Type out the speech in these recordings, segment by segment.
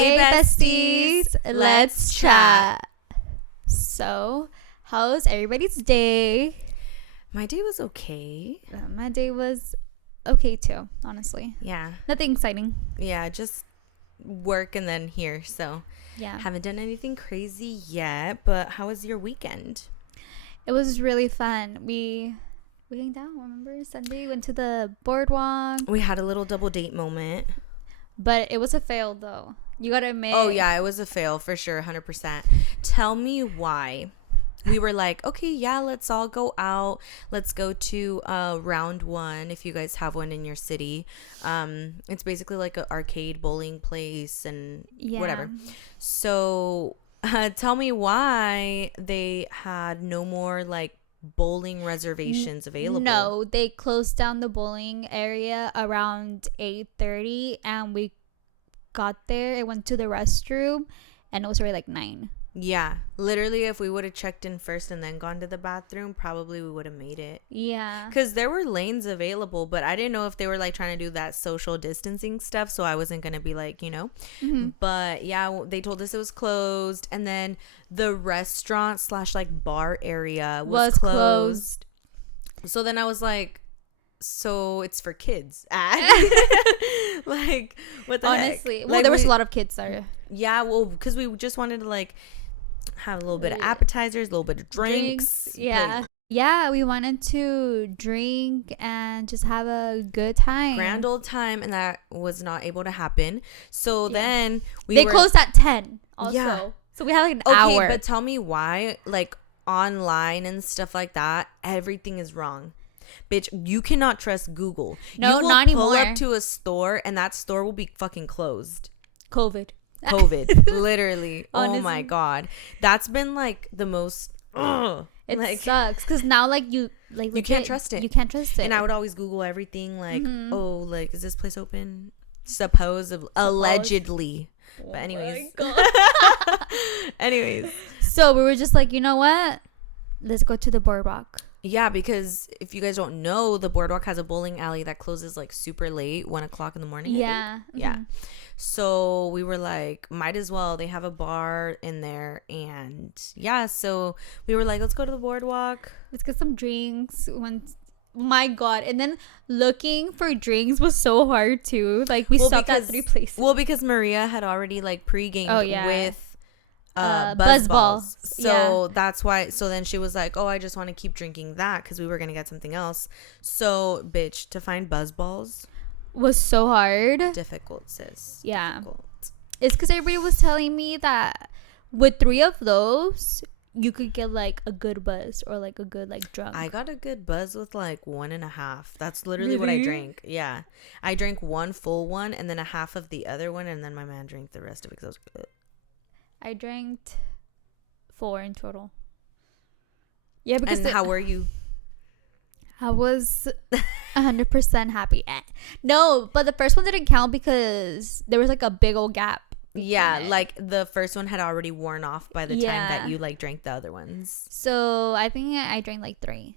Hey, besties, let's chat. So, how's everybody's day? My day was okay. My day was okay too, honestly. Yeah. Nothing exciting. Yeah, just work and then here. So, Yeah. haven't done anything crazy yet. But how was your weekend? It was really fun. We hanged out, remember? Sunday, went to the Boardwalk. We had a little double date moment. But it was a fail, though. You gotta admit. Oh, yeah, it was a fail for sure, 100%. Tell me why. We were like, okay, yeah, let's all go out. Let's go to Round One if you guys have one in your city. It's basically like an arcade bowling place and whatever. So tell me why they had no more like bowling reservations available. No, they closed down the bowling area around 8:30, and we got there. I went to the restroom, and it was already like 9. Yeah, literally, if we would have checked in first and then gone to the bathroom, probably we would have made it. Yeah, because there were lanes available, but I didn't know if they were like trying to do that social distancing stuff, so I wasn't gonna be like, But yeah, they told us it was closed, and then the restaurant / like bar area was closed. So then I was like, so it's for kids. Like, what the honestly, heck? well, Like, there was a lot of kids there. Yeah, well, because we just wanted to like have a little bit of appetizers, a little bit of drinks. Yeah. Yeah, we wanted to drink and just have a good time. Grand old time, and that was not able to happen. So then they closed at 10 also. Yeah. So we had like an hour. Okay, but tell me why, like online and stuff like that, everything is wrong. Bitch, you cannot trust Google. No, you will not pull anymore. up to a store and that store will be fucking closed. COVID, literally. Honestly. Oh my god, that's been like the most it like, sucks because now like you can't trust it. You can't trust it. And I would always Google everything like, oh, like, is this place open? Allegedly. Oh, but anyways. Anyways, so we were just like, you know what, let's go to the Boardwalk. Yeah, because if you guys don't know, the Boardwalk has a bowling alley that closes like super late, 1:00 in the morning. Yeah. Yeah. So we were like, might as well. They have a bar in there. And yeah, so we were like, let's go to the Boardwalk. Let's get some drinks. My God. And then looking for drinks was so hard too. Like we stopped at 3 places. Well, because Maria had already like pre-gamed with buzz balls. So that's why. So then she was like, oh, I just want to keep drinking that because we were going to get something else. So, bitch, to find buzz balls was so hard. Difficult, sis. Yeah. Difficult. It's because everybody was telling me that with 3 of those, you could get like a good buzz or like a good like drunk. I got a good buzz with like 1.5. That's literally what I drank. Yeah. I drank one full one and then a half of the other one. And then my man drank the rest of it because I was good. I drank 4 in total. Yeah, because and how were you? I was 100% happy. No, but the first one didn't count because there was like a big old gap. Yeah, like the first one had already worn off by the time that you like drank the other ones. So I think I drank like 3.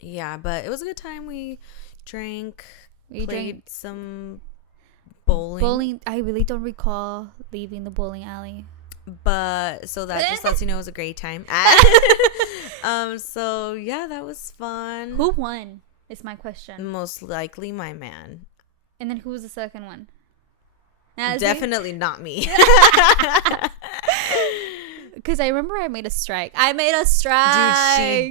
Yeah, but it was a good time. We drank. We played some bowling. I really don't recall leaving the bowling alley. But so that just lets you know it was a great time. So yeah, that was fun. Who won is my question. Most likely my man. And then who was the second one? Definitely not me. Because I remember I made a strike.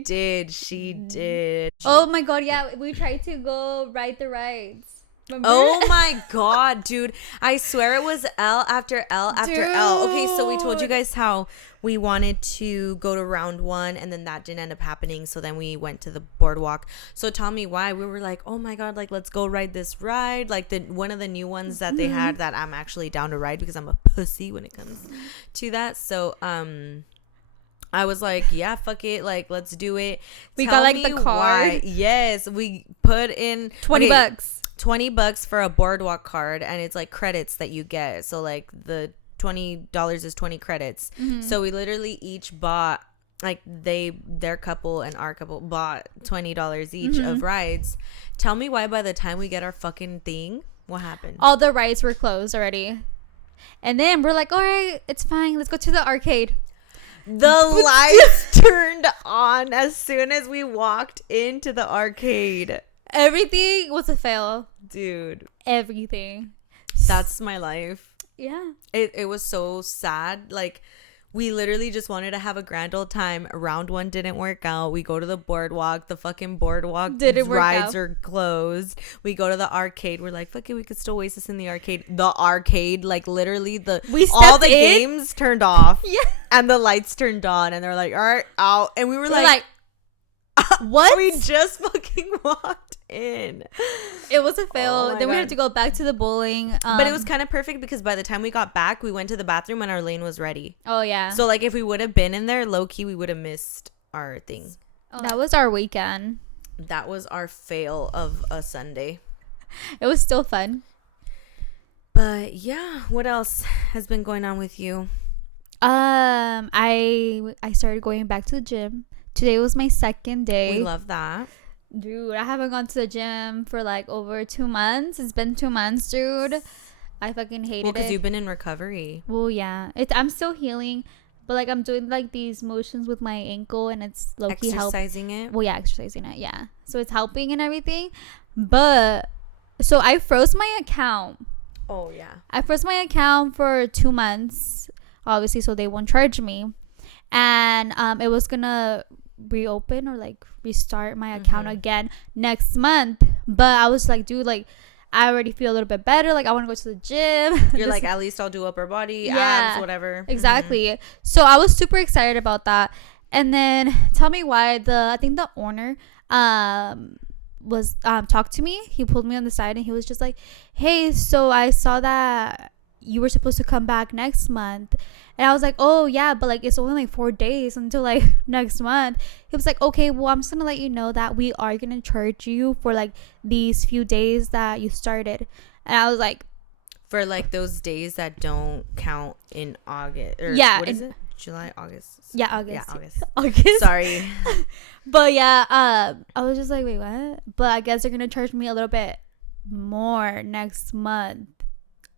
Dude, she did. Oh my God, yeah. We tried to go ride the rides. Remember? Oh my God, dude. I swear it was L after L after L. Okay, so we told you guys how we wanted to go to Round One and then that didn't end up happening. So then we went to the Boardwalk. So tell me why. We were like, oh my God, like let's go ride this ride. Like one of the new ones that they had that I'm actually down to ride because I'm a pussy when it comes to that. So I was like, yeah, fuck it. Like, let's do it. We got like the card. Yes, we put in $20. $20 for a Boardwalk card, and it's like credits that you get. So like the $20 is 20 credits. So we literally each bought, like their couple and our couple bought $20 each of rides. Tell me why by the time we get our fucking thing, what happened? All the rides were closed already. And then we're like, all right, it's fine. Let's go to the arcade. The lights turned on as soon as we walked into the arcade. Everything was a fail. Dude. Everything. That's my life. Yeah. It was so sad. Like, we literally just wanted to have a grand old time. Round one didn't work out. We go to the boardwalk. The fucking boardwalk didn't work out. rides are closed. We go to the arcade. We're like, fuck it, we could still waste this in the arcade. The arcade, like literally all the games turned off. Yeah. And the lights turned on. And they're like, all right, out. And we were like what? We just fucking walked in. It was a fail. Oh then we had to go back to the bowling. But it was kind of perfect because by the time we got back, we went to the bathroom and our lane was ready. Oh, yeah. So, like, if we would have been in there, low-key, we would have missed our thing. Oh. That was our weekend. That was our fail of a Sunday. It was still fun. But, yeah. What else has been going on with you? I started going back to the gym. Today was my second day. We love that. Dude, I haven't gone to the gym for like over 2 months. It's been 2 months, dude. I fucking hated it. Because you've been in recovery. Well, yeah. I'm still healing, but like I'm doing like these motions with my ankle and it's low-key exercising it? Well, yeah, exercising it, yeah. So it's helping and everything. But, so I froze my account. Oh, yeah. I froze my account for 2 months, obviously, so they won't charge me. And it was gonna reopen or like restart my account again next month, but I was like, dude, like I already feel a little bit better, like I want to go to the gym. You're like, at least I'll do upper body, abs, whatever. Exactly. So I was super excited about that. And then tell me why I think the owner was talked to me. He pulled me on the side and he was just like, hey, so I saw that you were supposed to come back next month. And I was like, oh, yeah, but, like, it's only, like, 4 days until, like, next month. He was like, okay, well, I'm just going to let you know that we are going to charge you for, like, these few days that you started. And I was like. For, like, those days that don't count in August. Or yeah. What is it? July, August? Yeah, August. Yeah, August. August. Sorry. But, yeah, I was just like, wait, what? But I guess they're going to charge me a little bit more next month.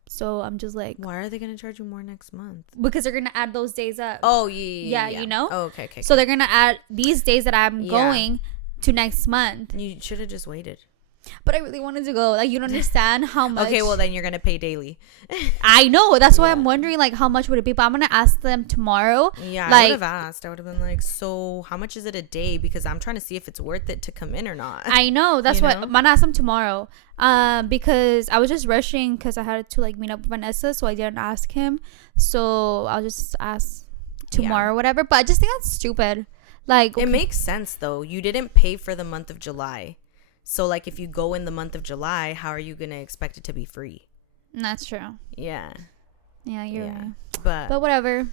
So I'm just like, why are they gonna charge you more next month? Because they're gonna add those days up. Oh yeah. You know. Oh, okay. So they're gonna add these days that I'm going to next month. You should have just waited. But I really wanted to go. Like, you don't understand how much. Okay, well then you're gonna pay daily. I know. That's why I'm wondering, like, how much would it be? But I'm gonna ask them tomorrow. Yeah, like, I would have asked. I would have been like, so how much is it a day? Because I'm trying to see if it's worth it to come in or not. I know. That's why I'm gonna ask them tomorrow. Because I was just rushing because I had to like meet up with Vanessa, so I didn't ask him. So I'll just ask tomorrow or whatever. But I just think that's stupid. Like, it makes sense though. You didn't pay for the month of July. So, like, if you go in the month of July, how are you going to expect it to be free? That's true. Yeah. Yeah, you're right. But whatever.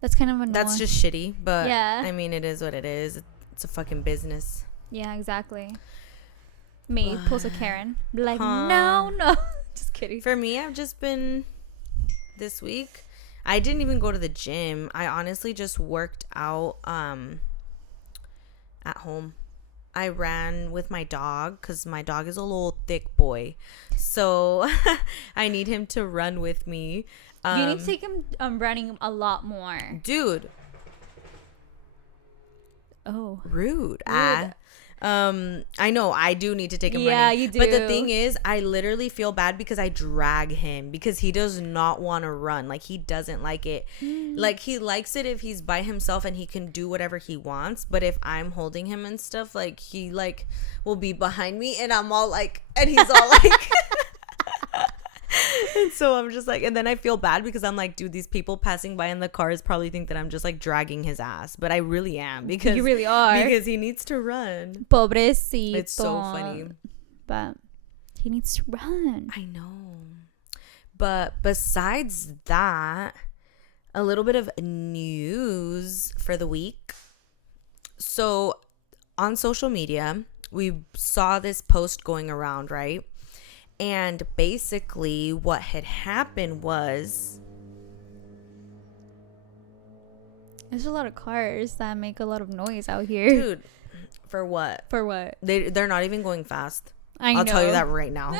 That's kind of annoying. That's just shitty. But, yeah. I mean, it is what it is. It's a fucking business. Yeah, exactly. Me, pulls a Karen. Like, no. Just kidding. For me, I've just been, this week, I didn't even go to the gym. I honestly just worked out at home. I ran with my dog because my dog is a little thick boy. So I need him to run with me. You need to take him running a lot more. Dude. Oh. Rude. I know I do need to take him running. Yeah, you do. But the thing is, I literally feel bad because I drag him because he does not want to run. Like, he doesn't like it. Like, he likes it if he's by himself and he can do whatever he wants. But if I'm holding him and stuff, like, he like will be behind me and I'm all like, and he's all like. And so I'm just like, and then I feel bad because I'm like, dude, these people passing by in the cars probably think that I'm just like dragging his ass, but I really am because you really are, because he needs to run. Pobrecito. It's so funny, but he needs to run. I know. But besides that, a little bit of news for the week. So on social media, we saw this post going around, right? And basically what had happened was, there's a lot of cars that make a lot of noise out here. Dude, for what? They're not even going fast. I'll tell you that right now.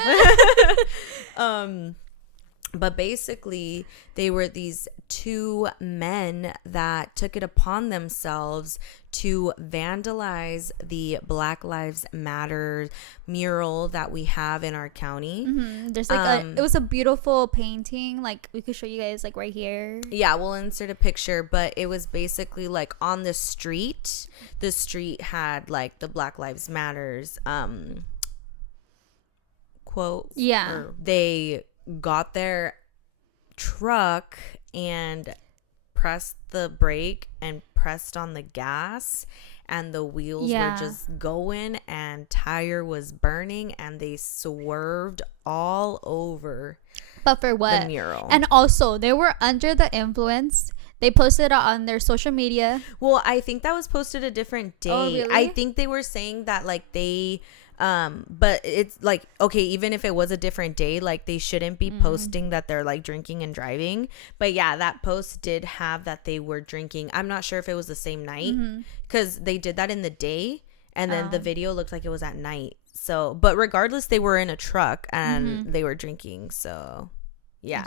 But basically, they were these two men that took it upon themselves to vandalize the Black Lives Matter mural that we have in our county. There's like it was a beautiful painting. Like we could show you guys like right here. Yeah, we'll insert a picture, but it was basically like on the street. The street had like the Black Lives Matters quote. Yeah. Or they got their truck and pressed the brake and pressed on the gas, and the wheels were just going and tire was burning, and they swerved all over. But for what? The mural. And also, they were under the influence. They posted it on their social media. Well, I think that was posted a different day. Oh, really? I think they were saying that like they but it's like, okay, even if it was a different day, like they shouldn't be posting that they're like drinking and driving. But yeah, that post did have that they were drinking. I'm not sure if it was the same night, because they did that in the day and then the video looked like it was at night. So, but regardless, they were in a truck and they were drinking. So yeah.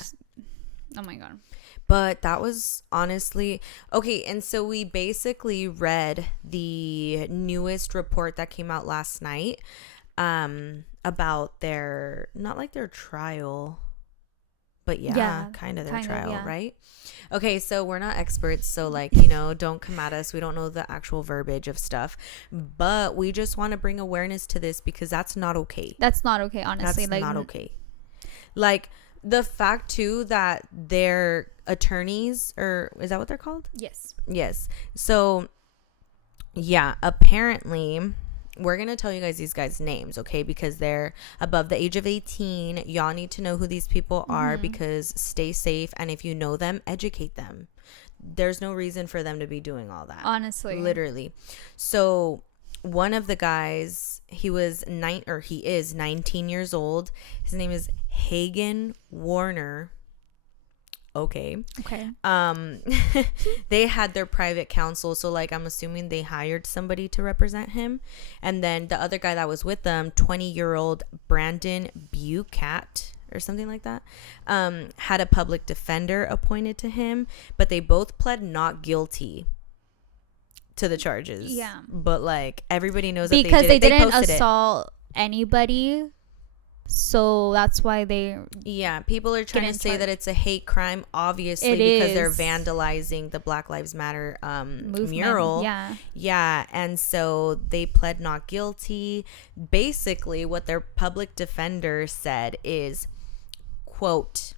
Oh my God. But that was honestly okay. And so we basically read the newest report that came out last night about their, not like their trial, but kind of their trial, right? Okay, so we're not experts, so like, you know, don't come at us. We don't know the actual verbiage of stuff, but we just want to bring awareness to this because that's not okay. That's not okay, honestly. That's like, not okay. Like the fact too that their attorneys, or is that what they're called? Yes. So yeah, apparently we're gonna tell you guys these guys' names, okay, because they're above the age of 18. Y'all need to know who these people are, because stay safe, and if you know them, educate them. There's no reason for them to be doing all that, honestly, literally. So one of the guys, he is 19 years old. His name is Hagen Warner. Okay. They had their private counsel, so like I'm assuming they hired somebody to represent him. And then the other guy that was with them, 20-year-old Brandon Bucat or something like that, had a public defender appointed to him, but they both pled not guilty to the charges. Yeah. But like everybody knows because that they didn't posted assault anybody. So that's why people are trying to say that it's a hate crime, obviously, because they're vandalizing the Black Lives Matter mural. Yeah. And so they pled not guilty. Basically, what their public defender said is, quote,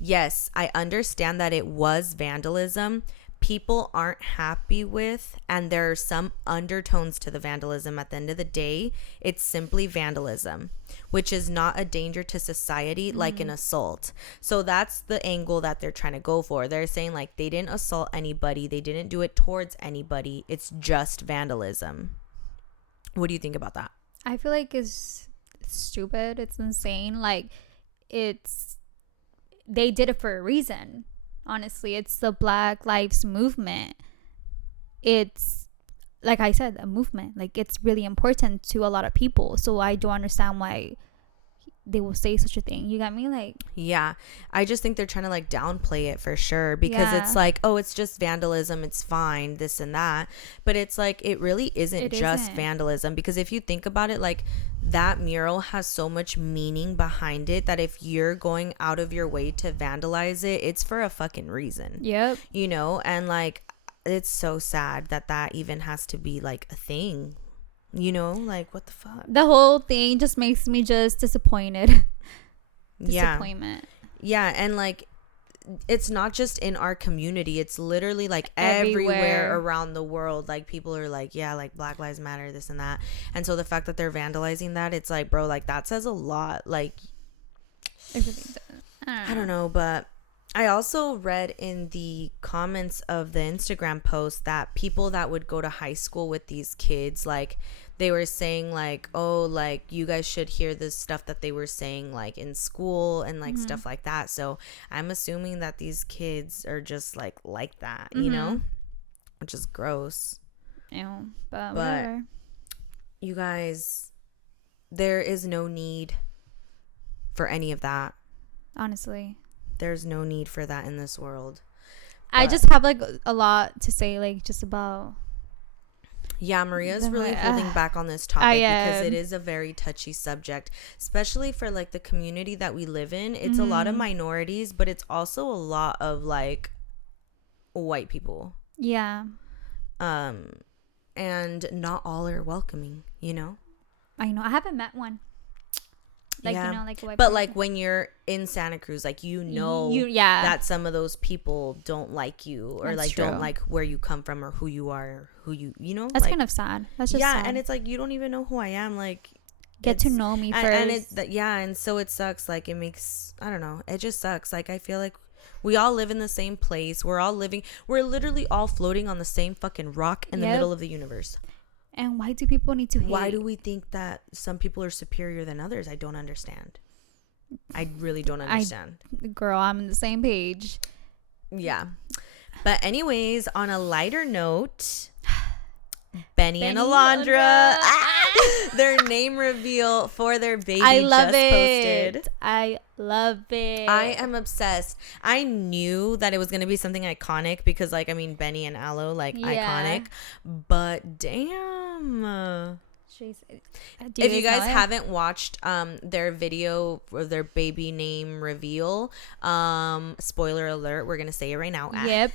"Yes, I understand that it was vandalism. People aren't happy with, and there are some undertones to the vandalism. At the end of the day, it's simply vandalism, which is not a danger to society like an assault." So that's the angle that they're trying to go for. They're saying like they didn't assault anybody, they didn't do it towards anybody, it's just vandalism. What do you think about that? I feel like it's stupid. It's insane. Like they did it for a reason. Honestly, it's the Black Lives movement. It's, like I said, a movement. Like, it's really important to a lot of people. So I don't understand why they will say such a thing. You got me? Like, yeah, I just think they're trying to like downplay it for sure, because it's like, oh, it's just vandalism, it's fine, this and that. But it's like, it really isn't vandalism, because if you think about it, like that mural has so much meaning behind it that if you're going out of your way to vandalize it, it's for a fucking reason. Yep. You know, and like it's so sad that that even has to be like a thing. You know, like what the fuck? The whole thing just makes me just disappointed. Disappointment. Yeah, and like it's not just in our community, it's literally like everywhere around the world. Like people are like, yeah, like Black Lives Matter, this and that. And so the fact that they're vandalizing that, it's like, bro, like that says a lot. Like I don't know, but I also read in the comments of the Instagram post that people that would go to high school with these kids, like they were saying like, oh, like you guys should hear this stuff that they were saying like in school and like stuff like that. So I'm assuming that these kids are just like that, you know, which is gross. Yeah, but whatever. You guys, there is no need for any of that. Honestly. There's no need for that in this world. I just have like a lot to say, like just about. Yeah, Maria's really holding back on this topic because it is a very touchy subject, especially for like the community that we live in. It's a lot of minorities, but it's also a lot of like white people. Yeah. And not all are welcoming, you know? I know. I haven't met one. Like, yeah. you know, like a white but person. like when you're in Santa Cruz, like yeah, that some of those people don't like you or That's like true. don't like where you come from or who you are or who you know. That's like, kind of sad. That's just sad. and it's like you don't even know who I am. Like get to know me first. And it's and so it sucks. Like it makes, I don't know, it just sucks. Like I feel like we all live in the same place. We're literally all floating on the same fucking rock in the middle of the universe. And why do people need to hate? Why do we think that some people are superior than others? I don't understand. I really don't understand. Girl, I'm on the same page. Yeah. But anyways, on a lighter note, Benny and Alondra, their name reveal for their baby posted. I love it. I am obsessed. I knew that it was going to be something iconic because, like, I mean, Benny and Aloe, like, iconic. But damn. If you guys haven't watched their video for their baby name reveal, spoiler alert, we're going to say it right now. Yep.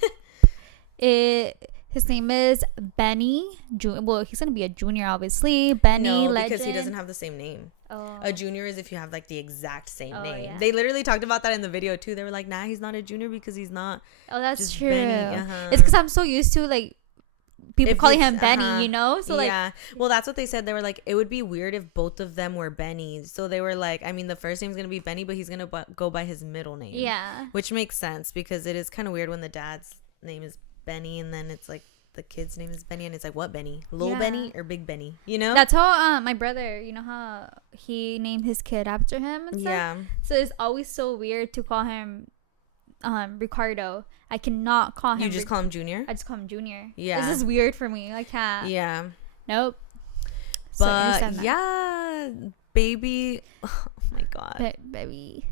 His name is Benny. Well, he's gonna be a junior, obviously. Benny, no, Legend. because he doesn't have the same name. Oh. A junior is if you have like the exact same name. Yeah. They literally talked about that in the video too. They were like, "Nah, he's not a junior because he's not." Oh, that's just true. Benny. It's because I'm so used to like people calling him Benny, you know. So like, yeah. Well, that's what they said. They were like, it would be weird if both of them were Benny. So they were like, I mean, the first name's gonna be Benny, but he's gonna go by his middle name. Yeah. Which makes sense because it is kind of weird when the dad's name is Benny and then it's like the kid's name is Benny and it's like, what Benny? Little Benny or Big Benny? You know? That's how my brother, you know how he named his kid after him and stuff? Yeah. So it's always so weird to call him Ricardo. I cannot call him. You just call him Junior? I just call him Junior. Yeah. This is weird for me. I can't. Yeah. Nope. But yeah, baby. Oh my god. Baby.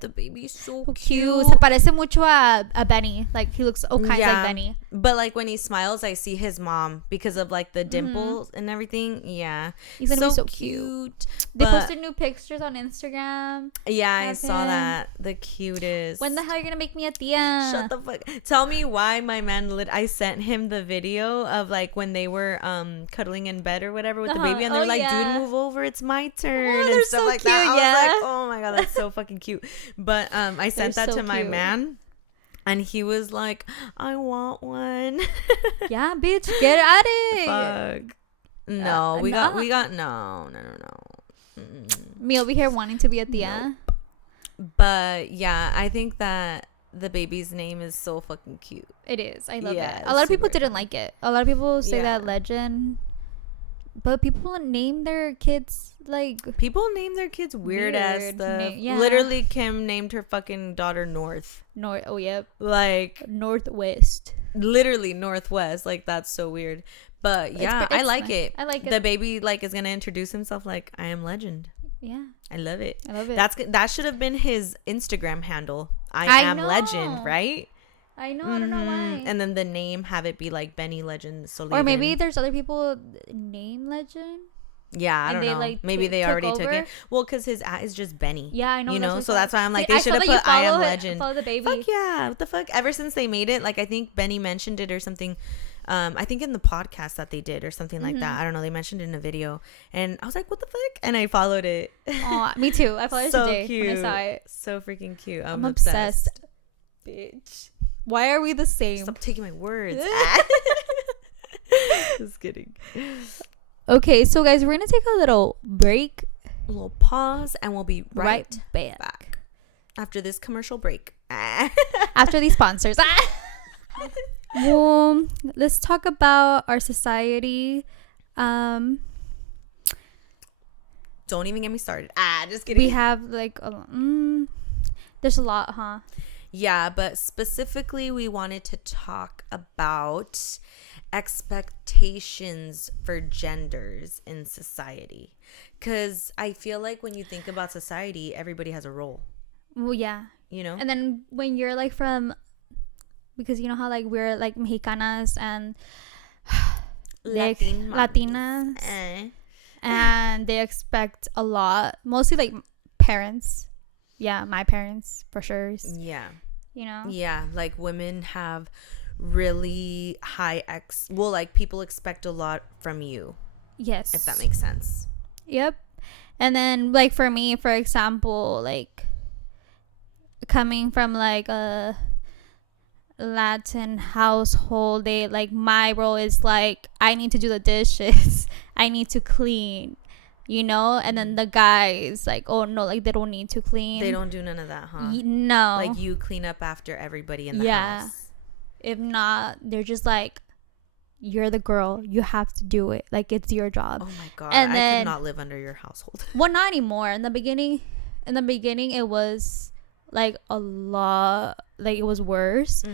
The baby's so cute. cute. Se parece mucho a Benny. Like he looks kinds like Benny. But like when he smiles, I see his mom because of like the dimples and everything. Yeah. He's gonna be so cute. They posted new pictures on Instagram. Yeah, I saw that. The cutest. When the hell are you gonna make me a tia? Shut the fuck. Tell me why my man I sent him the video of like when they were cuddling in bed or whatever with the baby and they're like, dude, move over, it's my turn and stuff so like that. I was like, oh my god, that's so fucking cute. But I sent that to my man and he was like, I want one. Yeah, bitch, get at it. Fuck. No, we got no. Mm-mm. Me over here wanting to be a tia. Nope. But yeah, I think that the baby's name is so fucking cute. It is. I love it. A lot of people didn't like it. A lot of people say that Legend. But people name their kids like... People name their kids weird ass stuff. Yeah. Literally, Kim named her fucking daughter North. Oh, yep. Like... Northwest. Literally Northwest. Like, that's so weird. But yeah, I like it. I like it. The baby like is going to introduce himself like, I am Legend. Yeah. I love it. That should have been his Instagram handle. I am Legend, right? I know. I don't know why. And then the name, have it be like Benny Legend. Or maybe there's other people name Legend. Yeah, I don't know. Like, maybe they already took it. Well, because his is just Benny. Yeah, I know. You know, so that's why I'm like, they should have put I am Legend. Follow the baby. Fuck yeah. What the fuck? Ever since they made it, like, I think Benny mentioned it or something. I think in the podcast that they did or something like that. I don't know. They mentioned it in a video. And I was like, what the fuck? And I followed it. Oh, me too. I followed it today cute. when I saw it. So freaking cute. I'm obsessed. Bitch. Why are we the same? Stop taking my words. Just kidding. Okay, so guys, we're gonna take a little break, a little pause, and we'll be right back after this commercial break. After these sponsors. Well, let's talk about our society. Don't even get me started. Just kidding. We have like there's a lot, huh? Yeah, but specifically we wanted to talk about expectations for genders in society. Because I feel like when you think about society, everybody has a role. Well, yeah. And then when you're like from, because you know how like we're like Mexicanas and Latinas, and they expect a lot, mostly like parents. Yeah, my parents for sure. Yeah. Yeah, like women have really high like people expect a lot from you. Yes, if that makes sense. Yep. And then like for me, for example, like coming from like a Latin household, they like my role is like I need to do the dishes, I need to clean, and then the guys like, oh no, like they don't need to clean, they don't do none of that, huh? No, like you clean up after everybody in the house. If not, they're just like, you're the girl, you have to do it, like it's your job. Oh my god, and I could not live under your household. Well, not anymore. In the beginning it was like a lot, like it was worse.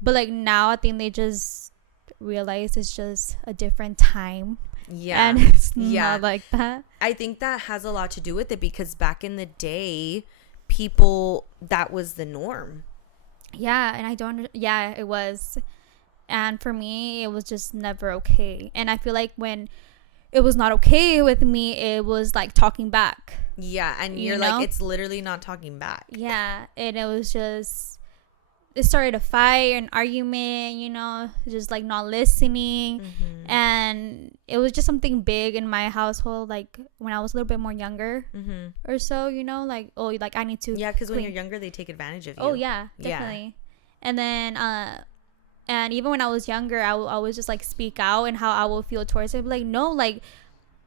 But like now I think they just realize it's just a different time. Yeah. And it's not like that. I think that has a lot to do with it, because back in the day, people, that was the norm. Yeah. And it was. And for me, it was just never okay. And I feel like when it was not okay with me, it was like talking back. Yeah, and you're like, it's literally not talking back. Yeah, and it was just, it started a fight, an argument, just like not listening. And it was just something big in my household, like when I was a little bit more younger or so, like, oh, like I need to. Yeah, because when you're younger, they take advantage of you. Oh, yeah, definitely. Yeah. And then, and even when I was younger, I would always just like speak out and how I will feel towards it. Like, no, like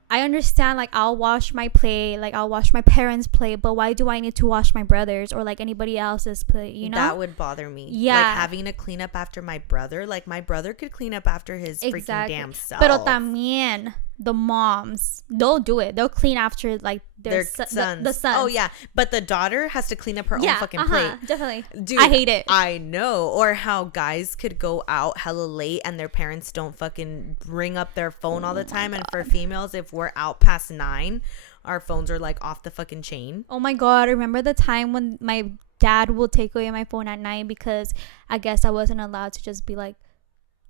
I understand, like I'll wash my plate, like I'll wash my parents' plate, but why do I need to wash my brother's or like anybody else's plate, That would bother me. Yeah. Like having to clean up after my brother. Like my brother could clean up after his freaking damn self. Pero también the moms, they'll do it. They'll clean after like their sons. The sons. Oh yeah, but the daughter has to clean up her own fucking plate. Definitely. Dude, I hate it. I know. Or how guys could go out hella late and their parents don't fucking ring up their phone all the time. And for females, if we're out past 9, our phones are like off the fucking chain. Oh my god, remember the time when my dad will take away my phone at night because I guess I wasn't allowed to just be like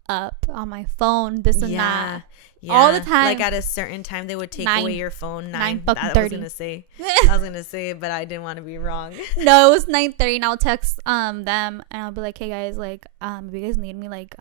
up on my phone, this and that. Yeah. All the time. Like at a certain time they would take away your phone. 9:30. I was gonna say, but I didn't want to be wrong. No, it was 9:30, and I'll text them and I'll be like, hey guys, like if you guys need me, like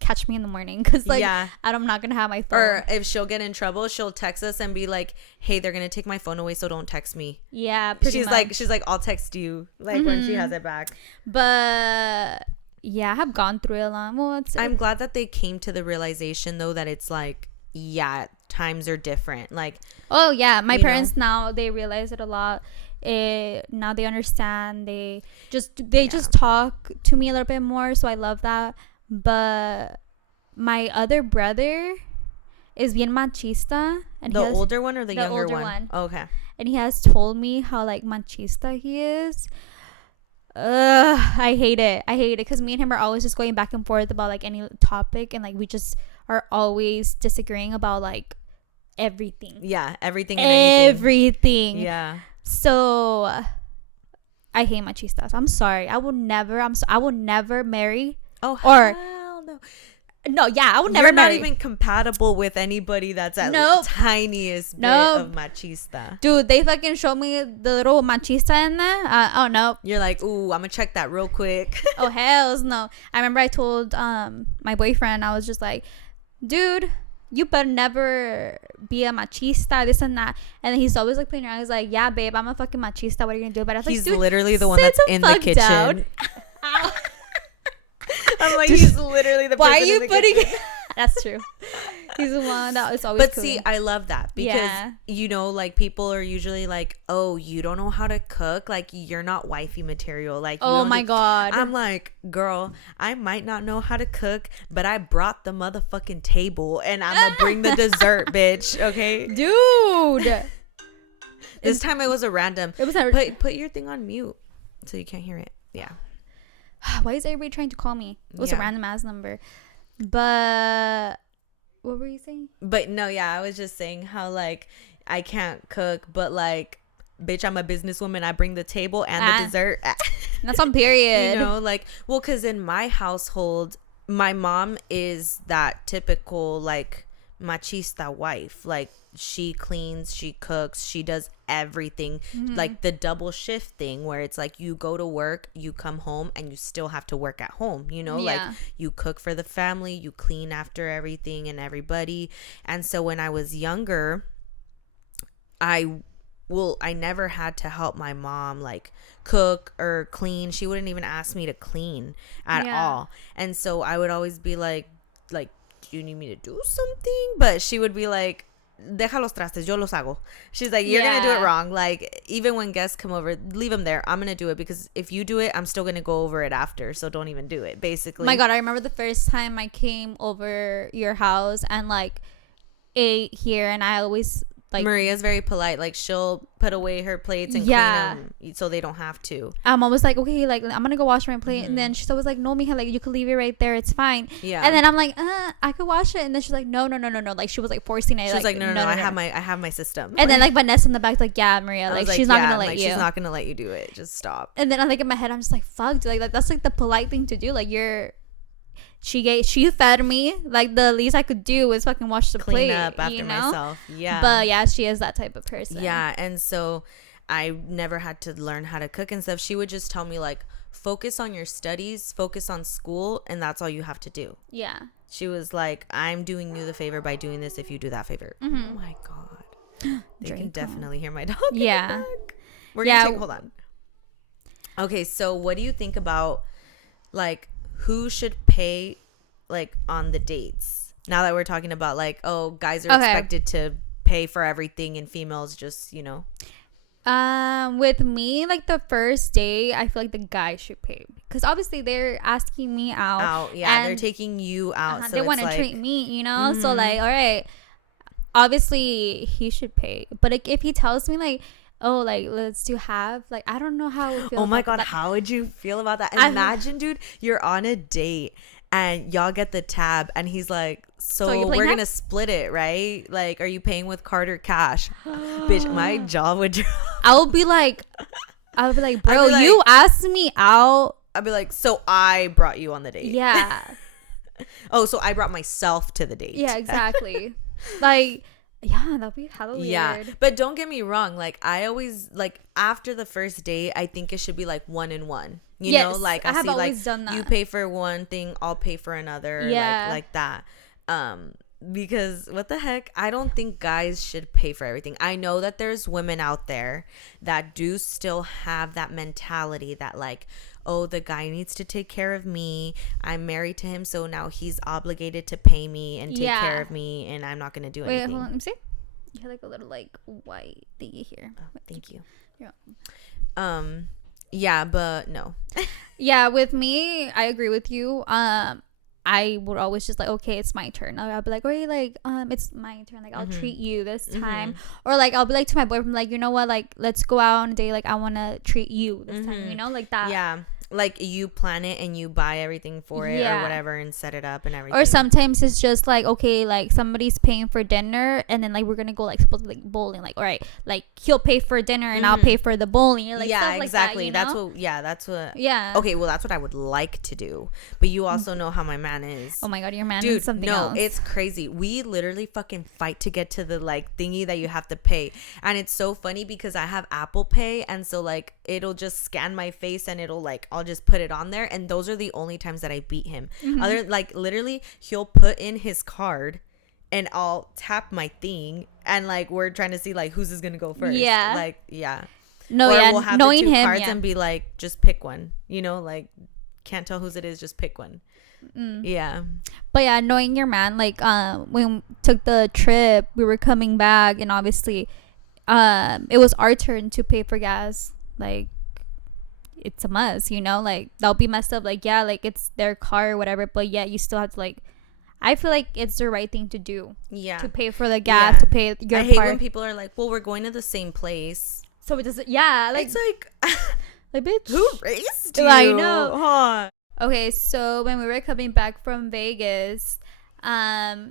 catch me in the morning, because like I'm not gonna have my phone. Or if she'll get in trouble, she'll text us and be like, hey, they're gonna take my phone away, so don't text me. Yeah, she's like I'll text you like when she has it back. But yeah, I have gone through a lot. Well, I'm glad that they came to the realization though that it's like, yeah, times are different. Like, oh yeah, my parents now, they realize it a lot. Now they understand. They just talk to me a little bit more, so I love that. But my other brother is bien machista, and the older one or the younger one? Oh, okay. And he has told me how like machista he is. I hate it because me and him are always just going back and forth about like any topic, and like we just are always disagreeing about like everything. Yeah, everything and anything. Everything. Yeah. So I hate machistas. I'm sorry. I will never marry. Oh, hell no. No, yeah, I would never You're marry. not even compatible with anybody that's at the tiniest bit of machista. Dude, they fucking showed me the little machista in there. Oh, no. You're like, ooh, I'm gonna check that real quick. Oh, hells no. I remember I told my boyfriend, I was just like, dude, you better never be a machista, this and that. And then he's always like playing around. He's like, yeah, babe, I'm a fucking machista. What are you gonna do about it? He's like, literally the one that's in the kitchen. I'm like, dude, he's literally the person. Why are you putting it? That's true. He's the one that is always. But see, I love that because like people are usually like, oh, you don't know how to cook, like you're not wifey material. Like, oh my god. I'm like, girl, I might not know how to cook, but I brought the motherfucking table and I'm gonna bring the dessert, bitch. Okay, dude. This time it was a random. It was put your thing on mute so you can't hear it. Yeah. Why is everybody trying to call me? It was a random ass number. But what were you saying? But no, yeah, I was just saying how like I can't cook, but like, bitch, I'm a businesswoman. I bring the table and the dessert. That's on period. You know, like, well, because in my household, my mom is that typical, like, machista wife. Like, she cleans, she cooks, she does everything. Like the double shift thing where it's like you go to work, you come home, and you still have to work at home, you know? Like, you cook for the family, you clean after everything and everybody. And so when I was younger, I never had to help my mom like cook or clean. She wouldn't even ask me to clean at all. And so I would always be like, do you need me to do something? But she would be like, deja los trastes, yo los hago. She's like, you're gonna do it wrong. Like, even when guests come over, leave them there. I'm gonna do it because if you do it, I'm still gonna go over it after. So don't even do it, basically. My God, I remember the first time I came over your house and like ate here, and I always like, Maria's very polite. Like, she'll put away her plates and clean them so they don't have to. I'm always like, okay, like, I'm gonna go wash my plate. And then she's always like, no, mija, like, you could leave it right there, it's fine. Yeah. And then I'm like, I could wash it. And then she's like, no. Like, she was like forcing it. She was like, no, I have my system. And then like Vanessa in the back, like, yeah, Maria, like, she's not gonna let you. She's not gonna let you do it. Just stop. And then I'm like, in my head, I'm just like, fuck, dude, like that's like the polite thing to do. Like, she fed me. Like, the least I could do was fucking wash the plate, clean up after myself. Yeah. But yeah, she is that type of person. Yeah. And so I never had to learn how to cook and stuff. She would just tell me like, focus on your studies, focus on school, and that's all you have to do. Yeah. She was like, I'm doing you the favor by doing this if you do that favor. Oh my God. They can definitely hear my dog. Yeah. We're gonna hold on. Okay, so what do you think about like who should pay like on the dates? Now that we're talking about like, oh, guys are expected to pay for everything and females just, you know. With me, like the first day, I feel like the guy should pay because obviously they're asking me out. Yeah, they're taking you out. So they want to treat me, you know. So like, all right, obviously he should pay. But like, if he tells me like, oh, like, let's do half, like, I don't know how I would feel. Oh my God, how would you feel about that? Imagine, dude, you're on a date and y'all get the tab and he's like, so we're gonna split it, right? Like, are you paying with card or cash? Bitch, my jaw would drop. I would be like, bro, you asked me out. I'd be like, so I brought you on the date. Yeah. Oh, so I brought myself to the date. Yeah, exactly. Like, yeah, that'd be hella weird. Yeah, but don't get me wrong. Like, I always, like, after the first date, I think it should be, like, 1-and-1. You know? Like, I have always done that. You pay for one thing, I'll pay for another. Yeah. Like that. Because what the heck? I don't think guys should pay for everything. I know that there's women out there that do still have that mentality that, like, oh, the guy needs to take care of me. I'm married to him, so now he's obligated to pay me and take care of me, and I'm not going to do anything. Wait, hold on. Let me see. You have, like, a little, like, white thingy here. Oh, thank you. Yeah. Yeah, but no. Yeah, with me, I agree with you. I would always just like, okay, it's my turn. I'll be like, okay, like, it's my turn. Like, I'll treat you this time. Or like, I'll be like to my boyfriend, like, you know what? Like, let's go out on a date. Like, I want to treat you this time, you know, like that. Yeah. Like, you plan it and you buy everything for it or whatever and set it up and everything. Or sometimes it's just like, okay, like somebody's paying for dinner and then like we're gonna go like supposedly like bowling. Like, all right, like he'll pay for dinner and I'll pay for the bowling. Like, yeah, stuff exactly. Like that, That's what. Yeah. Okay, well, that's what I would like to do. But you also know how my man is. Oh my God, your man is something else. No, it's crazy. We literally fucking fight to get to the like thingy that you have to pay, and it's so funny because I have Apple Pay, and so like it'll just scan my face and it'll like I'll just put it on there. And those are the only times that I beat him. Other like literally he'll put in his card and I'll tap my thing and like we're trying to see like who's is gonna go first. Yeah. Like, yeah. No, or yeah. We'll have Knowing the two him, cards and be like, just pick one. You know, like can't tell whose it is, just pick one. Yeah. But yeah, knowing your man, like when we took the trip, we were coming back and obviously it was our turn to pay for gas. Like, it's a must, you know, like that'll be messed up, like, yeah, like it's their car or whatever, but yeah, you still have to like, I feel like it's the right thing to do. Yeah, to pay for the gas, to pay your I hate when people are like, well, we're going to the same place, so it doesn't. Yeah, like it's like like, bitch, who raised you? I know, huh? Okay, so when we were coming back from Vegas, I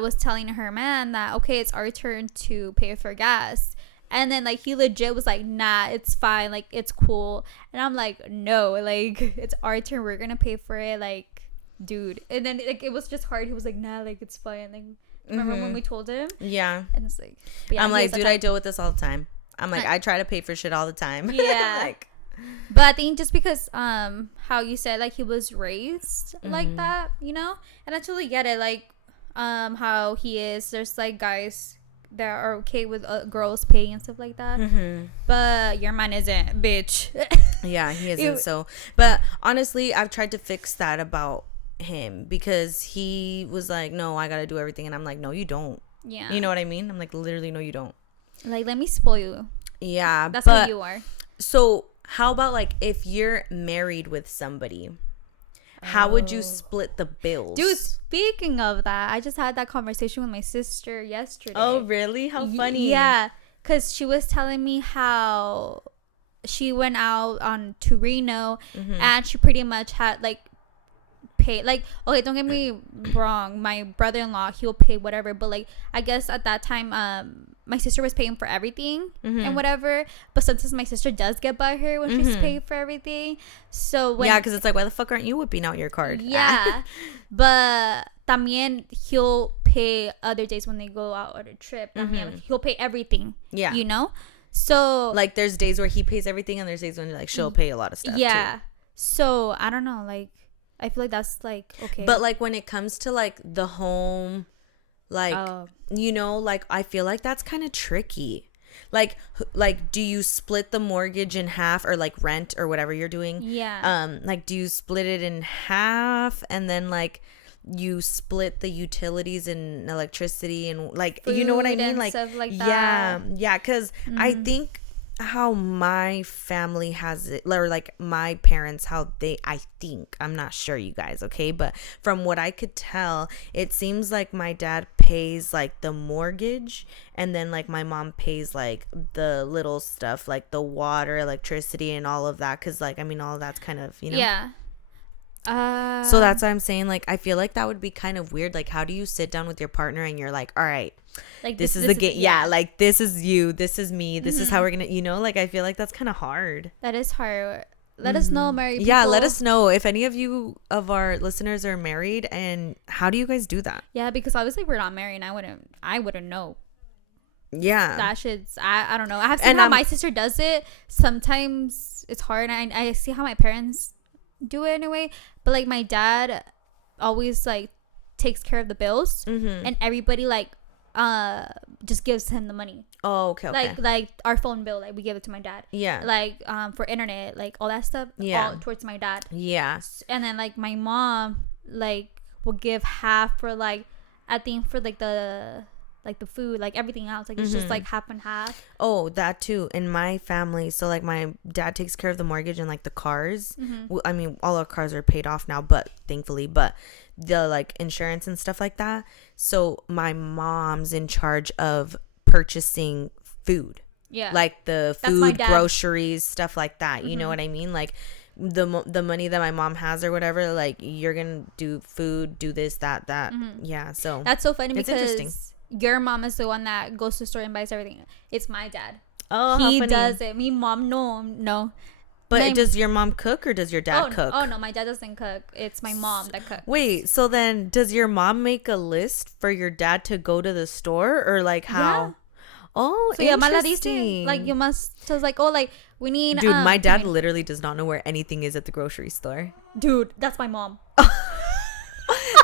was telling her man that, okay, it's our turn to pay for gas. And then like he legit was like, nah, it's fine, like it's cool. And I'm like, no, like it's our turn, we're gonna pay for it, like dude. And then like it was just hard. He was like, nah, like it's fine. Like remember when we told him? Yeah. And it's like, yeah, I'm like, dude, I deal with this all the time. I'm like, I try to pay for shit all the time. Yeah. Like, but I think just because how you said like he was raised like that, you know, and I totally get it. Like how he is. There's like guys that are okay with girls paying and stuff like that, but your man isn't, bitch. Yeah, he isn't. So, but honestly, I've tried to fix that about him because he was like, no, I gotta do everything, and I'm like, no, you don't. Yeah, you know what I mean? I'm like, literally, no, you don't. Like, let me spoil you. Yeah, that's what you are. So how about like if you're married with somebody, how would you split the bills? Dude, speaking of that, I just had that conversation with my sister yesterday. Oh, really? How funny. Yeah, because she was telling me how she went out to Reno and she pretty much had like pay, like, okay, don't get me wrong, my brother-in-law, he'll pay whatever, but like I guess at that time my sister was paying for everything and whatever, but sometimes my sister does get by her when she's paying for everything. So when, yeah, because it's like, why the fuck aren't you whipping out your card? Yeah. But también he'll pay other days when they go out on a trip. También he'll pay everything. Yeah, you know. So like there's days where he pays everything and there's days when like she'll pay a lot of stuff. Yeah too. So I don't know, like I feel like that's like okay. But like when it comes to like the home, like you know, like I feel like that's kind of tricky. Like do you split the mortgage in half, or like rent or whatever you're doing? Yeah. Like do you split it in half and then like you split the utilities and electricity and like food, you know what I mean? Like stuff like that. Yeah, because I think how my family has it, or like my parents, how they, I think, I'm not sure, you guys, okay, but from what I could tell, it seems like my dad pays like the mortgage, and then like my mom pays like the little stuff like the water, electricity, and all of that, because like I mean all of that's kind of, you know. Yeah. So that's why I'm saying, like, I feel like that would be kind of weird. Like, how do you sit down with your partner and you're like, all right, like this is the game. Yeah, like this is you, this is me, this is how we're gonna, you know, like I feel like that's kind of hard. That is hard. Let us know, married people. Yeah, let us know if any of you of our listeners are married, and how do you guys do that? Yeah, because obviously we're not married, and I wouldn't know. Yeah, that shit's, I don't know. I have seen how my sister does it. Sometimes it's hard, and I see how my parents do it in a way, but like my dad always like takes care of the bills, and everybody like just gives him the money. Oh, okay. Like our phone bill, like we give it to my dad. Yeah. Like for internet, like all that stuff. Yeah. All towards my dad. Yeah. And then like my mom like will give half for like, I think for like the food, like everything else, like it's just like half and half. Oh, that too in my family. So like my dad takes care of the mortgage and like the cars. I mean all our cars are paid off now, but thankfully, but the like insurance and stuff like that. So my mom's in charge of purchasing food. Yeah, like the food, groceries, stuff like that. You know what I mean? Like the money that my mom has or whatever, like you're gonna do food, do this, that. Yeah, so that's so funny because your mom is the one that goes to the store and buys everything. It's my dad. Oh, he does it. Me mom, no. But does your mom cook or does your dad cook? Oh no, my dad doesn't cook. It's my mom that cooks. Wait, so then does your mom make a list for your dad to go to the store, or like how? Yeah. Oh, so interesting. Like you must. So it's like, oh, like we need. Dude, my dad literally does not know where anything is at the grocery store. Dude, that's my mom.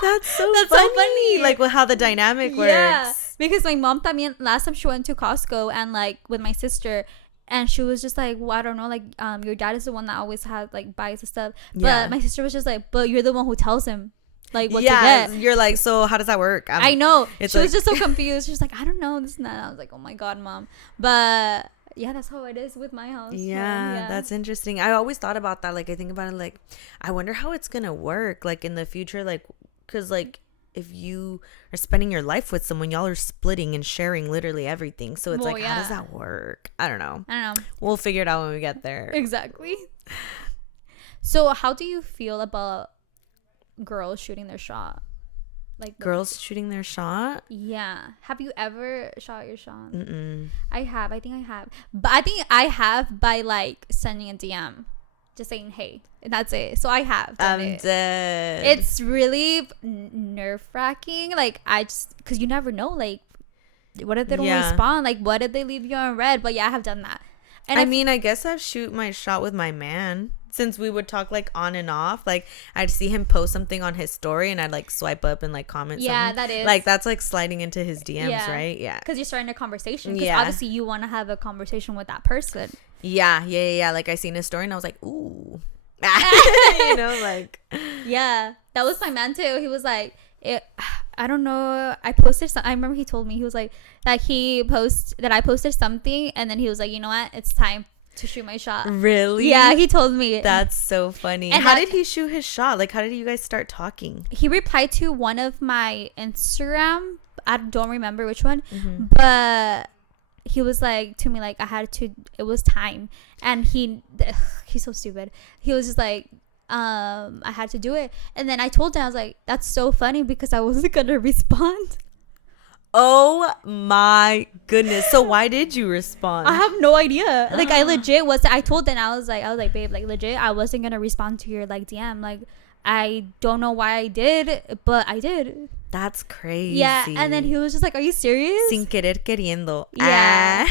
That's so funny. Like how the dynamic works. Yeah, because my mom también, last time she went to Costco and like with my sister, and she was just like, well, I don't know, like your dad is the one that always has like buys the stuff. But my sister was just like, but you're the one who tells him like what to get. You're like, so how does that work? I know. She was just so confused. She was like, I don't know this and that. I was like, oh my god, mom. But yeah, that's how it is with my house. Yeah, that's interesting. I always thought about that. Like I think about it, like I wonder how it's gonna work like in the future, like because like if you are spending your life with someone, y'all are splitting and sharing literally everything. So it's how does that work? I don't know. We'll figure it out when we get there. Exactly. So how do you feel about girls shooting their shot? Like girls shooting their shot. Yeah. Have you ever shot your shot? Mm-mm. I have. I think I have. But I think I have by like sending a DM, just saying hey, and that's it. So I have done I'm it. dead. It's really nerve wracking. Like I just because you never know. Like what if they don't respond? Like what if they leave you on red? But yeah, I have done that. And I mean, I guess I've shoot my shot with my man. Since we would talk like on and off, like I'd see him post something on his story and I'd like swipe up and like comment something. That is like that's like sliding into his DMs, right? Yeah, because you're starting a conversation, because obviously you want to have a conversation with that person. Yeah, like I seen his story and I was like, ooh. Like yeah, that was my man too. He was like, I don't know, I posted some, I remember he told me, he was like that I posted something, and then he was like, you know what, it's time to shoot my shot. Really? Yeah, he told me. That's so funny. And how did he shoot his shot? Like, how did you guys start talking? He replied to one of my Instagram. I don't remember which one, but he was like to me like it was time, and he's so stupid. He was just like, I had to do it, and then I told him, I was like, that's so funny because I wasn't gonna respond. Oh my goodness. So why did you respond? I have no idea. Like I legit was, I told them, I was like, babe, like legit, I wasn't gonna respond to your like DM. Like I don't know why I did, but I did. That's crazy. Yeah, and then he was just like, are you serious? Sin querer queriendo. Yeah.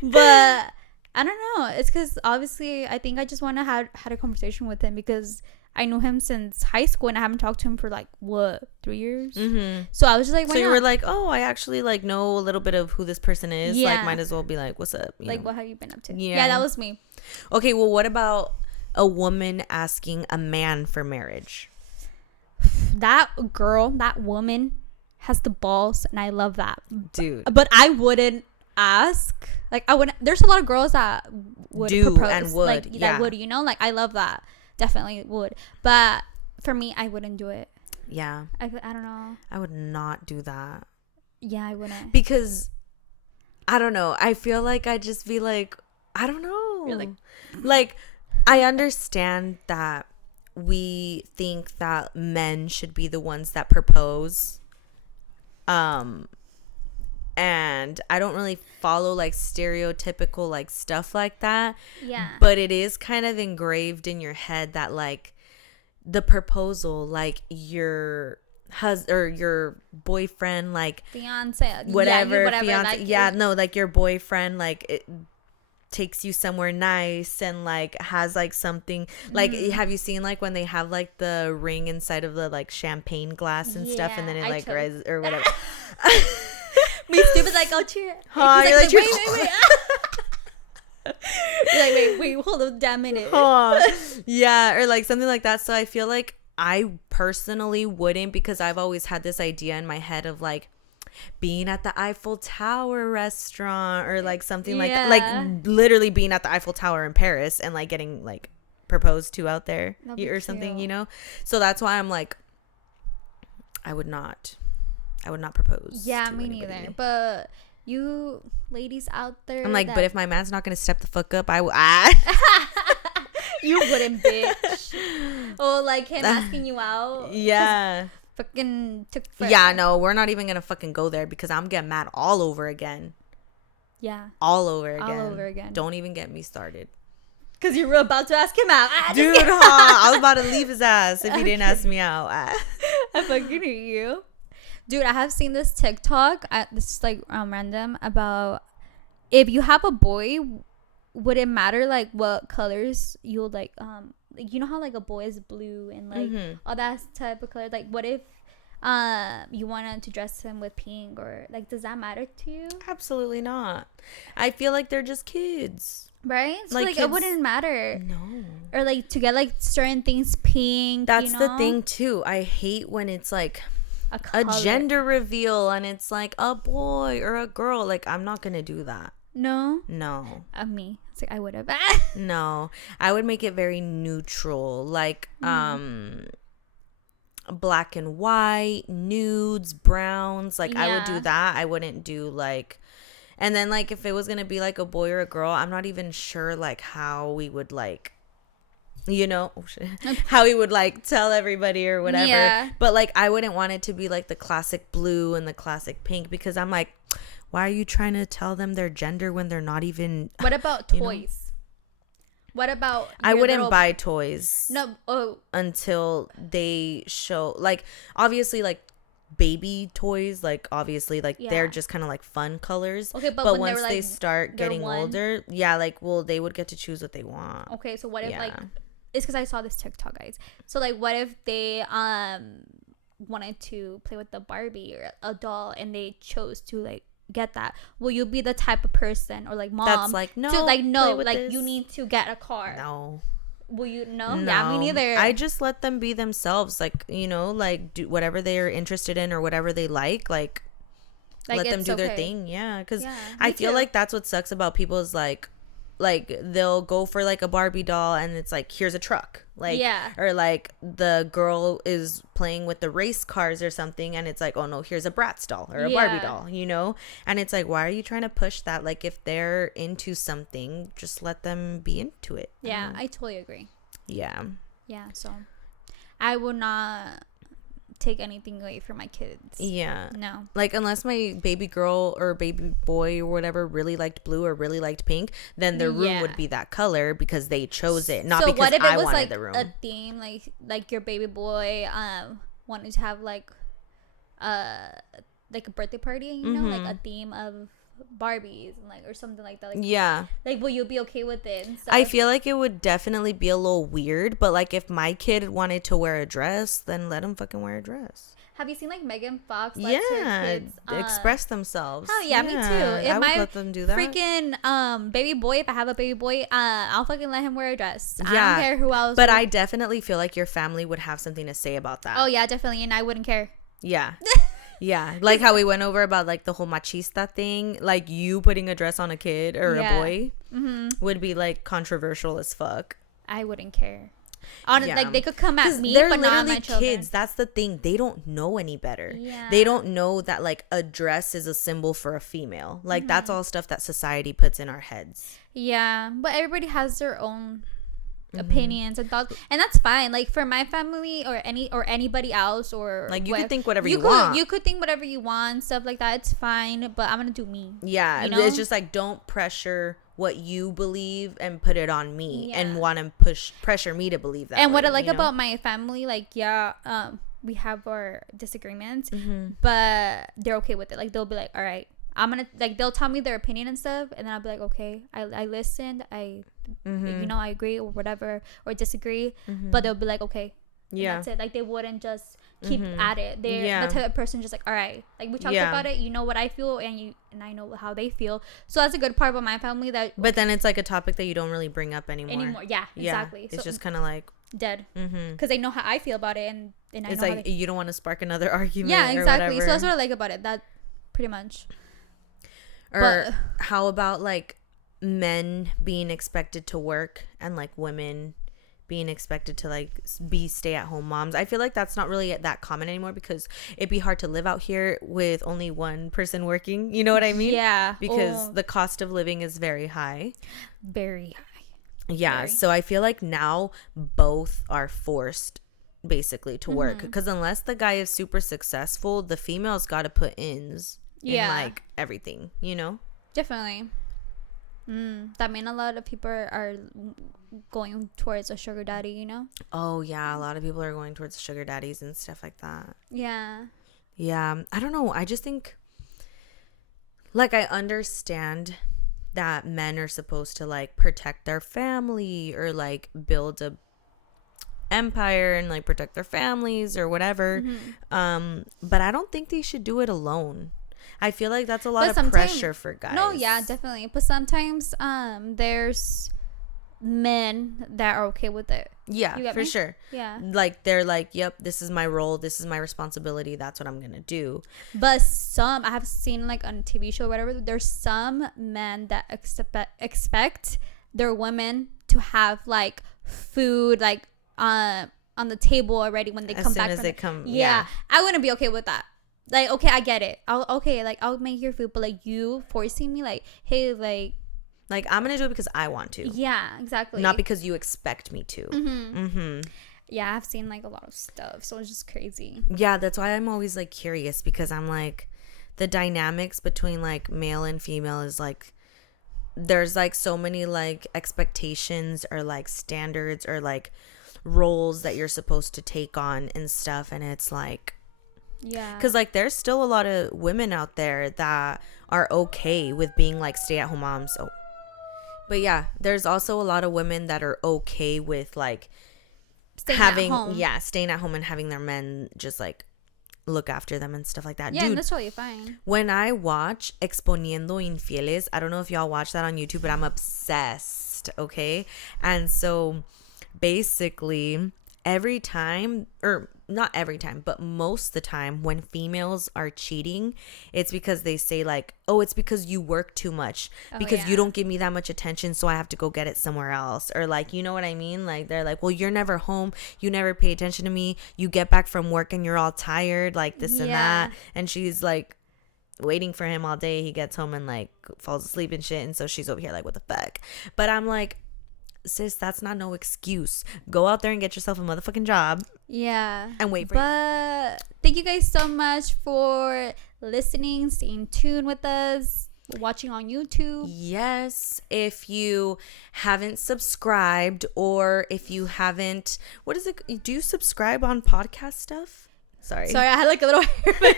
But I don't know. It's because obviously I think I just want to had a conversation with him because I knew him since high school and I haven't talked to him for like 3 years. So I was just like, why so you not? were like, oh, I actually like know a little bit of who this person is. Yeah. Like, might as well be like, what's up? Like, what have you been up to? Yeah, that was me. Okay, well, what about a woman asking a man for marriage? That woman has the balls, and I love that, dude. But I wouldn't ask. Like I wouldn't. There's a lot of girls that would propose and would, like that would, like I love that. Definitely would, but for me, I wouldn't do it. Yeah, I don't know. I would not do that. Yeah, I wouldn't, because I don't know. I feel like I'd just be like, I don't know. You're like I understand that we think that men should be the ones that propose. And I don't really follow like stereotypical like stuff like that. Yeah. But it is kind of engraved in your head that like the proposal, like your husband or your boyfriend, like fiance, whatever, fiance, like, like your boyfriend, like it takes you somewhere nice and like has like something like, have you seen like when they have like the ring inside of the like champagne glass and stuff, and then it like rises or whatever. Me stupid like, oh, cheer. You're like, wait. You're like, wait, hold on, damn minute. Yeah, or like something like that. So I feel like I personally wouldn't, because I've always had this idea in my head of like being at the Eiffel Tower restaurant or like something like literally being at the Eiffel Tower in Paris and like getting like proposed to out there or something, you know? So that's why I'm like, I would not propose. Yeah, me neither. But you ladies out there, I'm like, but if my man's not gonna step the fuck up, I you wouldn't, bitch. Oh, like him asking you out. Yeah. Fucking took forever. Yeah, no, we're not even gonna fucking go there because I'm getting mad all over again. Yeah. All over again. Don't even get me started. Because you were about to ask him out. Dude, I was about to leave his ass if he didn't ask me out. I fucking hate you. Dude, I have seen this TikTok. This is like random, about if you have a boy, would it matter like what colors you'll like? You know how like a boy is blue and like all that type of color. Like, what if you wanted to dress him with pink, or like, does that matter to you? Absolutely not. I feel like they're just kids, right? So like it wouldn't matter. No. Or like to get like certain things pink. That's the thing too. I hate when it's like a gender reveal and it's like a boy or a girl. Like, I'm not gonna do that. No. Me, it's like I would have. No, I would make it very neutral, like black and white, nudes, browns. Like, I would do that. I wouldn't do like, and then like if it was gonna be like a boy or a girl, I'm not even sure like how we would like you know, how he would like tell everybody or whatever. Yeah. But like I wouldn't want it to be like the classic blue and the classic pink, because I'm like, why are you trying to tell them their gender when they're not even? What about toys? What about I wouldn't buy toys. No. Until they show, like, obviously, like baby toys, like obviously, like they're just kind of like fun colors. Okay, but once they were, like, they start getting older, like, well, they would get to choose what they want. Okay, so what if like it's because I saw this TikTok, guys. So like, what if they wanted to play with the Barbie or a doll and they chose to like get that? Will you be the type of person or like mom that's like, no, to like, no, like this. you need to get a car? No. Will you? No. Yeah, me neither. I just let them be themselves, like, you know, like do whatever they are interested in or whatever they like let them do their thing. Yeah, because I feel like that's what sucks about people is like they'll go for like a Barbie doll and it's like, here's a truck, like, or like the girl is playing with the race cars or something and it's like, oh no, here's a Bratz doll or a Barbie doll, you know. And it's like, why are you trying to push that? Like, if they're into something, just let them be into it. I totally agree. Yeah, so I will not take anything away from my kids. No, like, unless my baby girl or baby boy or whatever really liked blue or really liked pink, then their room would be that color because they chose it, not because what if I it was wanted like the room. a theme, like your baby boy wanted to have like a birthday party, you know, like a theme of Barbies and like or something like that, like, like, will you be okay with it and stuff? I feel like it would definitely be a little weird, but like if my kid wanted to wear a dress, then let him fucking wear a dress. Have you seen like Megan Fox lets her kids express themselves? Oh yeah, me too. If I would let them do that. Freaking baby boy, if I have a baby boy, I'll fucking let him wear a dress. I don't care who else. But I definitely feel like your family would have something to say about that. Oh yeah, definitely, and I wouldn't care. Yeah. Yeah, like how we went over about like the whole machista thing, like you putting a dress on a kid or a boy would be like controversial as fuck. I wouldn't care. Like they could come at me, they're but literally not my children. Kids. That's the thing. They don't know any better. They don't know that like a dress is a symbol for a female. Like that's all stuff that society puts in our heads. Yeah, but everybody has their own opinions and thoughts, and that's fine. Like for my family or anybody else, or like you could think whatever you want. You could think whatever you want, stuff like that. It's fine, but I'm gonna do me. Yeah, you know? It's just like, don't pressure what you believe and put it on me and want to pressure me to believe that. And what I like about my family, like we have our disagreements, but they're okay with it. Like they'll be like, all right, I'm gonna, like, they'll tell me their opinion and stuff, and then I'll be like, okay, I listened, I you know, I agree or whatever, or disagree, but they'll be like, okay, yeah, that's it. Like they wouldn't just keep at it. They're the type of person just like, all right, like we talked about it, you know what I feel, and I know how they feel. So that's a good part about my family. That but then it's like a topic that you don't really bring up anymore. Yeah, exactly. It's just kind of like dead, because they know how I feel about it, and I it's know like you don't want to spark another argument. Yeah, exactly. Or so that's what I like about it. That pretty much. Or how about like men being expected to work and like women being expected to like be stay-at-home moms? I feel like that's not really that common anymore, because it'd be hard to live out here with only one person working, you know what I mean? Yeah, because the cost of living is very high. Very high. Yeah, very. So I feel like now both are forced basically to work, because unless the guy is super successful, the female's got to put ins in like everything, you know? Definitely. That mean a lot of people are going towards a sugar daddy, you know? Oh yeah, a lot of people are going towards sugar daddies and stuff like that. Yeah. I don't know, I just think, like, I understand that men are supposed to like protect their family or like build a empire and like protect their families or whatever, but I don't think they should do it alone. I feel like that's a lot of pressure for guys. No, yeah, definitely. But sometimes there's men that are okay with it. Yeah, for sure. Yeah. Like they're like, yep, this is my role. This is my responsibility. That's what I'm going to do. But I have seen like on a TV show or whatever, there's some men that expect their women to have like food like on the table already when they come back. As soon as they come. Yeah. I wouldn't be okay with that. Like, okay, I get it. I'll make your food, but like you forcing me, like, hey, like, Like, I'm gonna do it because I want to. Yeah, exactly. Not because you expect me to. Yeah, I've seen like a lot of stuff, so it's just crazy. Yeah, that's why I'm always like curious, because I'm like, the dynamics between like male and female is like, there's like so many like expectations or like standards or like roles that you're supposed to take on and stuff, and it's like, yeah, because like there's still a lot of women out there that are okay with being like stay-at-home moms. So, but yeah, there's also a lot of women that are okay with like staying at home and having their men just like look after them and stuff like that. Yeah, Dude, and that's totally fine. when I watch Exponiendo Infieles, I don't know if y'all watch that on YouTube, but I'm obsessed, okay? And so basically every time, or not every time, but most of the time when females are cheating, it's because they say like, oh, it's because you work too much, because you don't give me that much attention, so I have to go get it somewhere else. Or like, you know what I mean? Like, they're like, well, you're never home, you never pay attention to me, you get back from work and you're all tired, like this and that. And she's like waiting for him all day, he gets home and like falls asleep and shit, and so she's over here like, what the fuck? But I'm like, sis, that's not no excuse. Go out there and get yourself a motherfucking job. Yeah. And wait for But thank you guys so much for listening, staying tuned with us, watching on YouTube. Yes. If you haven't subscribed, or if you haven't, what is it? Do you subscribe on podcast stuff? Sorry, I had like a little hair.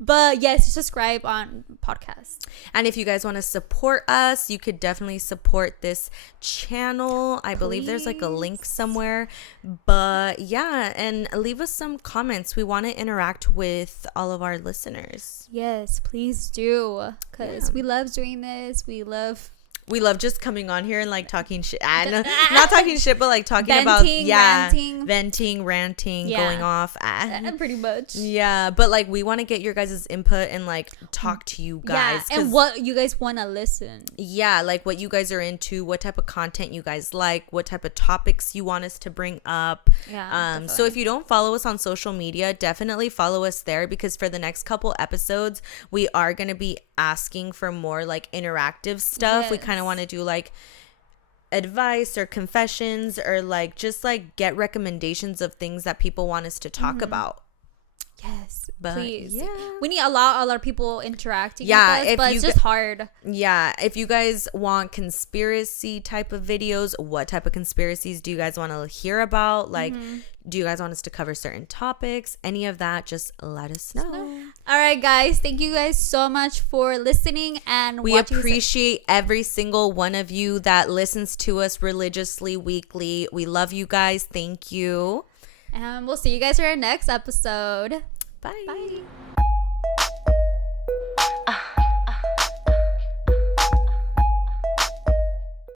But yes, subscribe on podcast. And if you guys want to support us, you could definitely support this channel. I believe there's like a link somewhere. But yeah, and leave us some comments. We want to interact with all of our listeners. Yes, please do, because we love doing this. We love just coming on here and like talking shit. Not talking shit, but like talking venting, ranting, going off. Pretty much. Yeah, but like we want to get your guys' input and like talk to you guys. Yeah, and what you guys want to listen. Yeah, like what you guys are into, what type of content you guys like, what type of topics you want us to bring up. Yeah. So if you don't follow us on social media, definitely follow us there, because for the next couple episodes, we are going to be asking for more like interactive stuff. Yes. We kind of want to do like advice or confessions, or like just like get recommendations of things that people want us to talk about. Yes, but please. Yeah, we need a lot of people interacting with us, if but it's just hard. Yeah, if you guys want conspiracy type of videos, what type of conspiracies do you guys want to hear about? Like, do you guys want us to cover certain topics? Any of that, just let us know. All right, guys, thank you guys so much for listening, and we appreciate every single one of you that listens to us religiously weekly. We love you guys. Thank you. And we'll see you guys in our next episode. Bye. Bye.